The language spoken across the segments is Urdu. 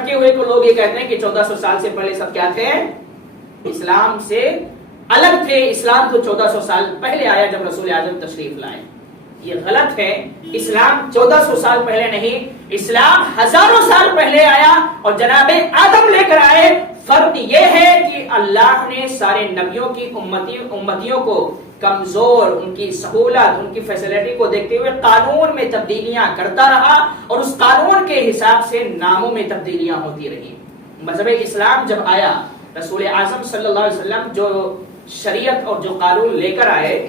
بھٹکے ہوئے کو لوگ یہ کہتے ہیں کہ 1400 سال سے پہلے سب کیا تھے؟ اسلام سے الگ تھے. اسلام تو 1400 سال پہلے آیا جب رسول اعظم تشریف لائے. یہ غلط ہے. اسلام 1400 سال پہلے نہیں، اسلام ہزاروں سال پہلے آیا اور جناب آدم لے کر آئے. فرق یہ ہے کہ اللہ نے سارے نبیوں کی امتیوں کو کمزور، ان کی سہولت، ان کی فیسلٹی کو دیکھتے ہوئے قانون میں تبدیلیاں کرتا رہا اور اس قانون کے حساب سے ناموں میں تبدیلیاں ہوتی رہی. مذہب اسلام جب آیا، رسول اعظم صلی اللہ علیہ وسلم جو شریعت اور جو قانون لے کر آئے،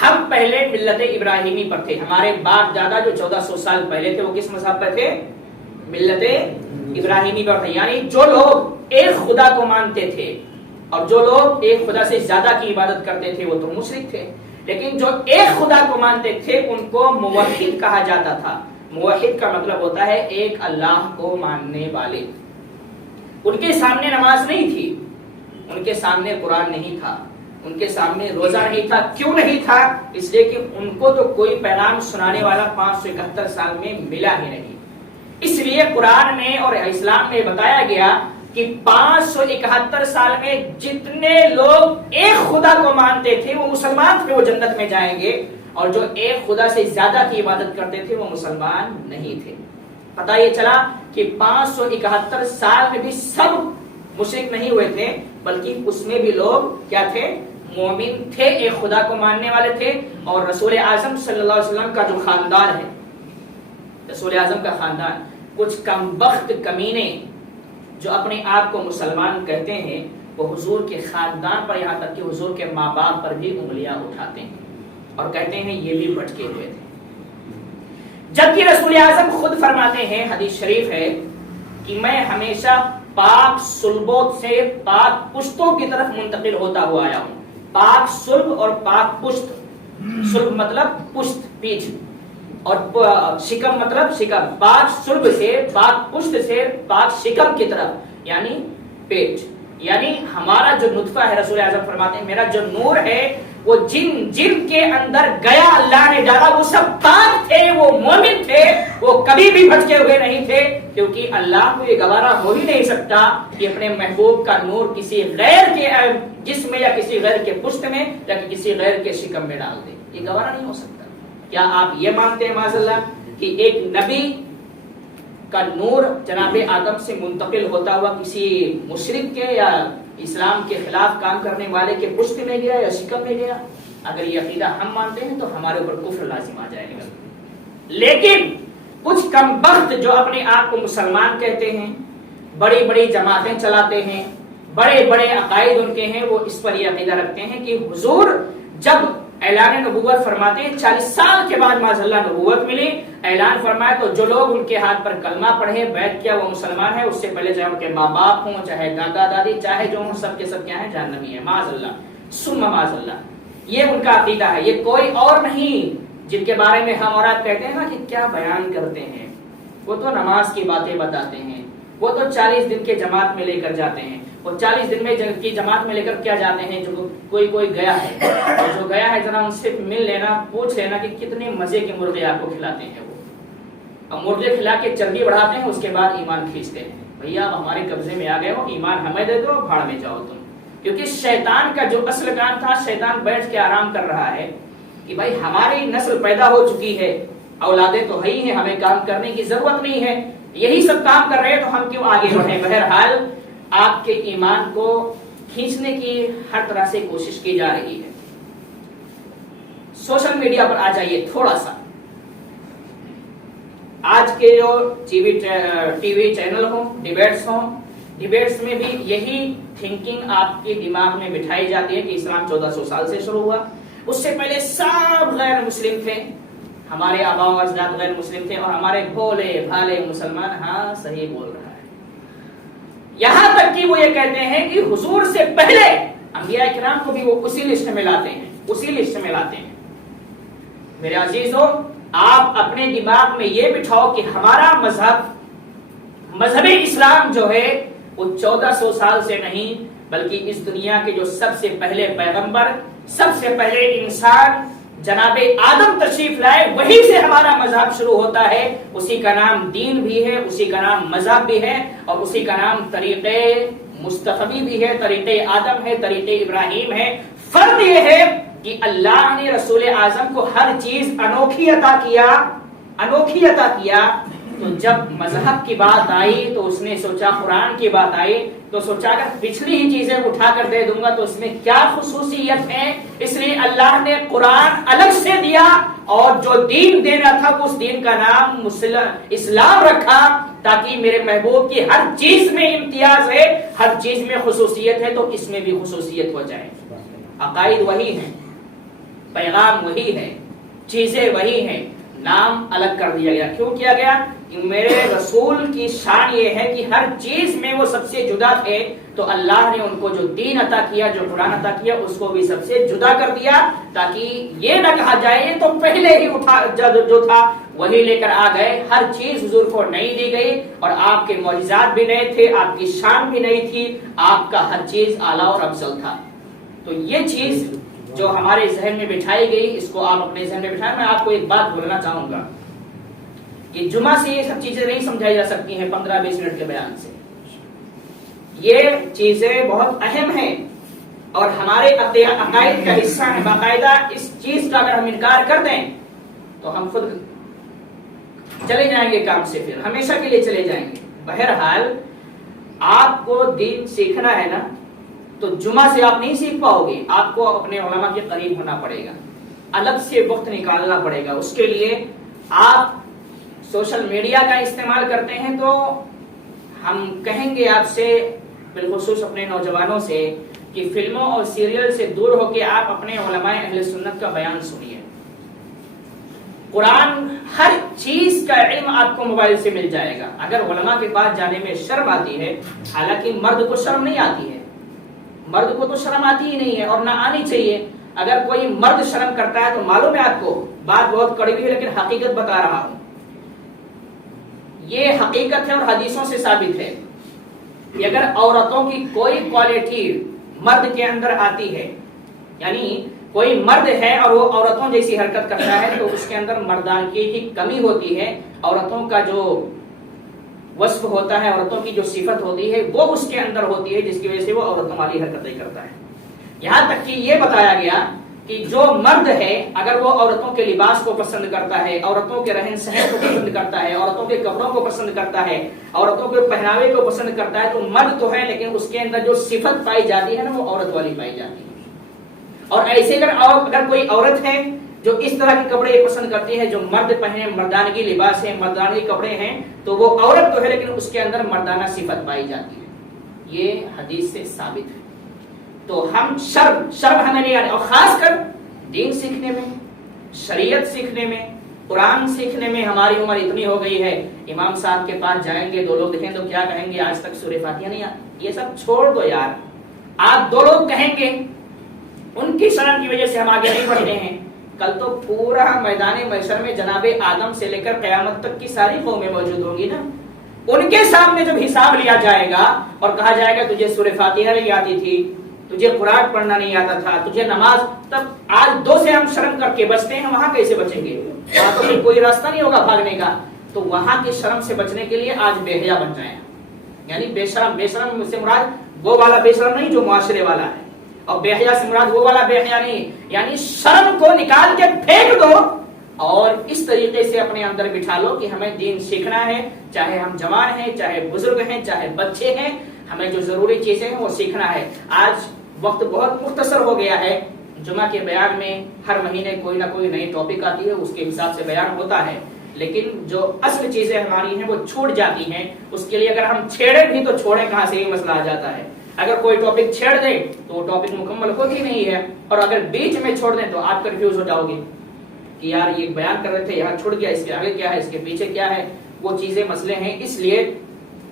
ہم پہلے ملت ابراہیمی پر تھے. ہمارے باپ دادا جو 1400 سال پہلے تھے وہ کس مذہب پر تھے؟ ملت ابراہیمی پر تھے. یعنی جو لوگ ایک خدا کو مانتے تھے اور جو لوگ ایک خدا سے زیادہ کی عبادت کرتے تھے وہ تو مشرک تھے. لیکن جو ایک خدا کو مانتے تھے ان کو موحد کہا جاتا تھا. موحد کا مطلب ہوتا ہے ایک اللہ کو ماننے والے. ان کے سامنے نماز نہیں تھی، ان کے سامنے قرآن نہیں تھا، ان کے سامنے روزہ نہیں تھا. کیوں نہیں تھا؟ اس لیے کہ ان کو تو کوئی پیغام سنانے والا 571 سال میں ملا ہی نہیں. اس لیے قرآن میں اور اسلام میں بتایا گیا کہ 571 سال میں جتنے لوگ ایک خدا کو مانتے تھے وہ مسلمان تھے، وہ جنت میں جائیں گے، اور جو ایک خدا سے زیادہ کی عبادت کرتے تھے وہ مسلمان نہیں تھے. پتہ یہ چلا کہ 571 سال میں بھی سب مشرک نہیں ہوئے تھے، بلکہ اس میں بھی لوگ کیا تھے؟ مومن تھے، ایک خدا کو ماننے والے تھے. اور رسول اعظم صلی اللہ علیہ وسلم کا جو خاندان ہے، رسول اعظم کا خاندان، کچھ کم بخت کمینے جو اپنے آپ کو مسلمان کہتے ہیں وہ حضور کے خاندان پر، یہاں تک کہ حضور کے ماں باپ پر بھی انگلیاں اٹھاتے ہیں اور کہتے ہیں یہ بھی بھٹکے ہوئے تھے. جبکہ رسول اعظم خود فرماتے ہیں، حدیث شریف ہے کہ میں ہمیشہ پاک صلبوں سے پاک پشتوں کی طرف منتقل ہوتا ہوا آیا ہوں. پاک صلب اور پاک پشت، صلب مطلب پشت پیٹھ اور شکم مطلب شکم. پاک صلب سے پاک پشت سے پاک شکم کی طرف یعنی پیٹ. یعنی ہمارا جو نطفہ ہے، رسول اعظم فرماتے ہیں میرا جو نور ہے وہ جن کے اندر گیا اللہ نے ڈالا وہ سب پاک تھے، وہ مومن تھے، وہ کبھی بھی بھٹکے ہوئے نہیں تھے. کیونکہ اللہ کو یہ گوارا ہو ہی نہیں سکتا کہ اپنے محبوب کا نور کسی غیر کے جسم میں یا کسی غیر کے پشت میں یا کسی غیر کے شکم میں ڈال دے. یہ گوارا نہیں ہو سکتا. کیا آپ یہ مانتے ہیں معاذ اللہ کہ ایک نبی کا نور جناب آدم سے منتقل ہوتا ہوا کسی مشرک کے یا اسلام کے خلاف کام کرنے والے کے پشت میں گیا یا شکم میں گیا؟ اگر یہ عقیدہ ہم مانتے ہیں تو ہمارے اوپر کفر لازم آ جائے گا. لیکن کچھ کم بخت جو اپنے آپ کو مسلمان کہتے ہیں، بڑی بڑی جماعتیں چلاتے ہیں، بڑے بڑے عقائد ان کے ہیں، وہ اس پر یہ عقیدہ رکھتے ہیں کہ حضور جب اعلان نبوت فرماتے ہیں 40 سال کے بعد معاذ اللہ نبوت ملی، اعلان فرمایا تو جو لوگ ان کے ہاتھ پر کلمہ پڑھے، بیعت کیا، وہ مسلمان ہے. اس سے پہلے چاہے ان کے ماں باپ ہوں، چاہے دادا دادی، چاہے جو ہوں، سب کے سب کیا ہیں؟ جہنمی ہیں. معاذ اللہ ثم معاذ اللہ. یہ ان کا عقیدہ ہے، یہ کوئی اور نہیں. جن کے بارے میں ہم اور آپ کہتے ہیں نا کہ کیا بیان کرتے ہیں، وہ تو نماز کی باتیں بتاتے ہیں، وہ تو 40 دن کے جماعت میں لے کر جاتے ہیں. اور 40 دن میں کی جماعت میں لے کر کیا جاتے ہیں؟ جو کوئی گیا ہے، اور جو گیا ہے ذرا ان سے مل لینا، پوچھ لینا کہ کتنے مزے کے مرغے آپ کو کھلاتے ہیں. وہ اب مرغے کھلا کے چربی بڑھاتے ہیں، اس کے بعد ایمان کھینچتے ہیں. بھیا آپ ہمارے قبضے میں آ گئے ہو، ایمان ہمیں دے دو، بھاڑ میں جاؤ تم. کیونکہ شیطان کا جو اصل کام تھا، شیطان بیٹھ کے آرام کر رہا ہے کہ بھائی ہماری نسل پیدا ہو چکی ہے، اولادیں تو ہے ہی ہیں، ہمیں کام کرنے کی ضرورت نہیں ہے، یہی سب کام کر رہے ہیں تو ہم کیوں آگے بڑھیں. بہرحال آپ کے ایمان کو کھینچنے کی ہر طرح سے کوشش کی جا رہی ہے. سوشل میڈیا پر آ جائیے تھوڑا سا. آج کے جو ٹی وی چینل ہوں، ڈیبیٹس میں بھی یہی تھنکنگ آپ کے دماغ میں بٹھائی جاتی ہے کہ اسلام 1400 سال سے شروع ہوا. اس سے پہلے سب غیر مسلم تھے، ہمارے آباء و اجداد غیر مسلم تھے، اور ہمارے بھولے بھالے مسلمان ہاں صحیح بول رہا ہے. یہاں تک کہ وہ یہ کہتے ہیں کہ حضور سے پہلے انبیاء کرام کو بھی وہ اسی لسٹ میں لاتے ہیں. میرے عزیزوں، آپ اپنے دماغ میں یہ بٹھاؤ کہ ہمارا مذہب اسلام جو ہے وہ 1400 سال سے نہیں، بلکہ اس دنیا کے جو سب سے پہلے پیغمبر، سب سے پہلے انسان جناب آدم تشریف لائے وہیں سے ہمارا مذہب شروع ہوتا ہے. اسی کا نام دین بھی ہے, اسی کا نام مذہب بھی ہے, اور اسی کا نام طریقے مصطفی بھی ہے, طریقے آدم ہے, طریقے ابراہیم ہے. فرق یہ ہے کہ اللہ نے رسول اعظم کو ہر چیز انوکھی عطا کیا. تو جب مذہب کی بات آئی تو اس نے سوچا, قرآن کی بات آئی تو سوچا اگر پچھلی ہی چیزیں اٹھا کر دے دوں گا تو اس میں کیا خصوصیت ہے. اس لیے اللہ نے قرآن الگ سے دیا, اور جو دین دینا تھا اس دین کا نام اسلام رکھا, تاکہ میرے محبوب کی ہر چیز میں امتیاز ہے, ہر چیز میں خصوصیت ہے, تو اس میں بھی خصوصیت ہو جائے. عقائد وہی ہیں, پیغام وہی ہے, چیزیں وہی ہیں, نام الگ کر دیا گیا. کیوں کیا گیا؟ میرے رسول کی شان یہ ہے کہ ہر چیز میں وہ سب سے جدا تھے, تو اللہ نے ان کو جو دین عطا کیا, جو قرآن عطا کیا, اس کو بھی سب سے جدا کر دیا, تاکہ یہ نہ کہا جائے تو پہلے ہی جو تھا وہی لے کر آ گئے. ہر چیز حضور کو نئی دی گئی, اور آپ کے معجزات بھی نئے تھے, آپ کی شان بھی نئی تھی, آپ کا ہر چیز اعلیٰ اور افضل تھا. تو یہ چیز جو ہمارے ذہن میں بٹھائی گئی, اس کو آپ اپنے ذہن میں بٹھائیں. میں آپ کو ایک بات بولنا چاہوں گا کہ جمعہ سے یہ سب چیزیں نہیں سمجھائی جا سکتی ہیں 15-20 منٹ کے بیان سے. یہ چیزیں بہت اہم ہیں اور ہمارے عقائد کا حصہ ہے. باقاعدہ اس چیز کا اگر ہم انکار کر دیں تو ہم خود چلے جائیں گے کام سے, پھر ہمیشہ کے لیے چلے جائیں گے. بہرحال آپ کو دین سیکھنا ہے نا, تو جمعہ سے آپ نہیں سیکھ پاؤ گے. آپ کو اپنے علماء کے قریب ہونا پڑے گا, الگ سے وقت نکالنا پڑے گا. اس کے لیے آپ سوشل میڈیا کا استعمال کرتے ہیں, تو ہم کہیں گے آپ سے, بالخصوص اپنے نوجوانوں سے, کہ فلموں اور سیریل سے دور ہو کے آپ اپنے علماء اہل سنت کا بیان سنیے. قرآن ہر چیز کا علم آپ کو موبائل سے مل جائے گا. اگر علماء کے پاس جانے میں شرم آتی ہے, حالانکہ مرد کو شرم نہیں آتی ہے, مرد کو تو شرم آتی ہی نہیں ہے اور نہ آنی چاہیے. اگر کوئی مرد شرم کرتا ہے تو معلوم ہے آپ کو, بات بہت کڑوی ہے لیکن حقیقت بتا رہا ہوں. یہ حقیقت ہے اور حدیثوں سے ثابت ہے کہ اگر عورتوں کی کوئی کوالٹی مرد کے اندر آتی ہے, یعنی کوئی مرد ہے اور وہ عورتوں جیسی حرکت کرتا ہے, تو اس کے اندر مردانگی کی کمی ہوتی ہے. عورتوں کا جو وصف ہوتا ہے, عورتوں کی جو صفت ہوتی ہے, وہ اس کے اندر ہوتی ہے, جس کی وجہ سے وہ عورتوں والی حرکتیں کرتا ہے. یہاں تک کہ یہ بتایا گیا کہ جو مرد ہے اگر وہ عورتوں کے لباس کو پسند کرتا ہے, عورتوں کے رہن سہن کو پسند کرتا ہے, عورتوں کے کپڑوں کو پسند کرتا ہے, عورتوں کے پہناوے کو پسند کرتا ہے, تو مرد تو ہے لیکن اس کے اندر جو صفت پائی جاتی ہے نا, وہ عورت والی پائی جاتی ہے. اور ایسے اگر کوئی عورت ہے جو اس طرح کے کپڑے پسند کرتی ہے, جو مرد پہنے, مردانگی لباس ہے, مردانگی کپڑے ہیں, تو وہ عورت تو ہے لیکن اس کے اندر مردانہ صفت پائی جاتی ہے. یہ حدیث سے ثابت ہے. تو ہم شرم ہمیں نہیں آنے, اور خاص کر دین سیکھنے میں, شریعت سیکھنے میں, قرآن سیکھنے میں ہماری عمر اتنی ہو گئی ہے. امام صاحب کے پاس جائیں گے, 2 لوگ دیکھیں تو کیا کہیں گے, آج تک سورہ فاتحہ نہیں آتی. یہ سب چھوڑ دو یار. آپ 2 لوگ کہیں گے, ان کی شرم کی وجہ سے ہم آگے نہیں بڑھ رہے ہیں. کل تو پورا میدان محشر میں جناب آدم سے لے کر قیامت تک کی ساری قومیں موجود ہوں گی نا. ان کے سامنے جب حساب لیا جائے گا اور کہا جائے گا تجھے سورہ فاتحہ نہیں آتی تھی, تجھے قرآن پڑھنا نہیں آتا تھا, تجھے نماز, تب آج 2 سے ہم شرم کر کے بچتے ہیں, وہاں کیسے بچیں گے؟ وہاں تو کوئی راستہ نہیں ہوگا بھاگنے کا. تو وہاں کی شرم سے بچنے کے لیے آج بے حیا بن جائیں, یعنی بے شرم سے مراد وہ والا بے شرم نہیں جو معاشرے والا ہے, اور بے حیا سے مراد وہ والا بے حیا نہیں, یعنی شرم کو نکال کے پھینک دو اور اس طریقے سے اپنے اندر بٹھا لو کہ ہمیں دین سیکھنا ہے, چاہے ہم جوان ہیں, چاہے بزرگ ہیں, چاہے بچے ہیں, ہمیں جو ضروری چیزیں ہیں وہ سیکھنا ہے. آج وقت بہت مختصر ہو گیا ہے. جمعہ کے بیان میں ہر مہینے کوئی نہ کوئی نئی ٹاپک آتی ہے, اس کے حساب سے بیان ہوتا ہے, لیکن جو اصل چیزیں ہماری ہیں وہ چھوٹ جاتی ہیں. اس کے لیے اگر ہم چھیڑیں بھی تو چھوڑیں کہاں سے, یہ مسئلہ آ جاتا ہے. اگر کوئی ٹاپک چھیڑ دیں تو وہ ٹاپک مکمل ہوتی نہیں ہے, اور اگر بیچ میں چھوڑ دیں تو آپ کنفیوز ہو جاؤ گے کہ یار یہ بیان کر رہے تھے, یہاں چھوڑ گیا, اس کے آگے کیا ہے, اس کے پیچھے کیا ہے. وہ چیزیں مسئلے ہیں. اس لیے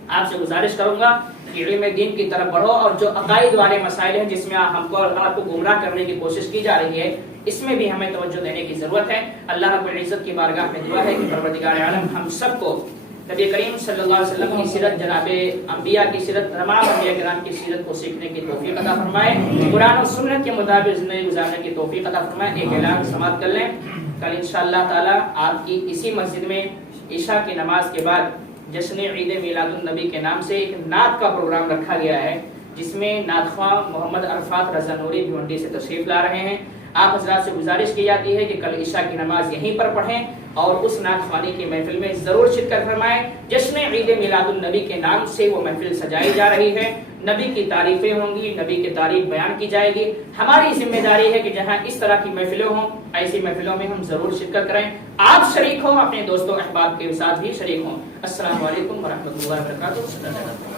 آپ سے گزارش کروں گا کہ علم دین کی طرف بڑھو, اور جو عقائد والے مسائل ہیں جس میں ہم کو آپ کو گمراہ کرنے کی کوشش کی جا رہی ہے, اس میں بھی ہمیں توجہ دینے کی ضرورت ہے. اللہ رب العزت کی بارگاہ میں دعا ہے کہ پروردگار عالم ہم سب کو نبی کریم صلی اللہ علیہ وسلم کی سیرت، جناب انبیاء کی سیرت، تمام انبیاء کرام کی سیرت کو سیکھنے کی توفیق عطا فرمائے، قرآن و سنت کے مطابق زندگی گزارنے کی توفیق عطا فرمائے۔ ایک اعلان سماعت کر لیں، کل انشاءاللہ تعالی آپ کی اسی مسجد میں عشاء کی نماز کے بعد جشن عید میلاد النبی کے نام سے ایک نعت کا پروگرام رکھا گیا ہے، جس میں نعت خواں محمد عرفات رضا نوری بھیونڈی سے تشریف لا رہے ہیں۔ آپ حضرات سے گزارش کی جاتی ہے کہ کل عشاء کی نماز یہیں پر پڑھیں اور اس نعت خوانی کی محفل میں ضرور شرکت فرمائیں۔ جشن عید میلاد النبی کے نام سے وہ محفل سجائی جا رہی ہے، نبی کی تعریفیں ہوں گی، نبی کی تعریف بیان کی جائے گی۔ ہماری ذمہ داری ہے کہ جہاں اس طرح کی محفلیں ہوں، ایسی محفلوں میں ہم ضرور شرکت کریں، آپ شریک ہوں، اپنے دوستوں احباب کے ساتھ بھی شریک ہوں۔ السلام علیکم ورحمۃ اللہ وبرکاتہ۔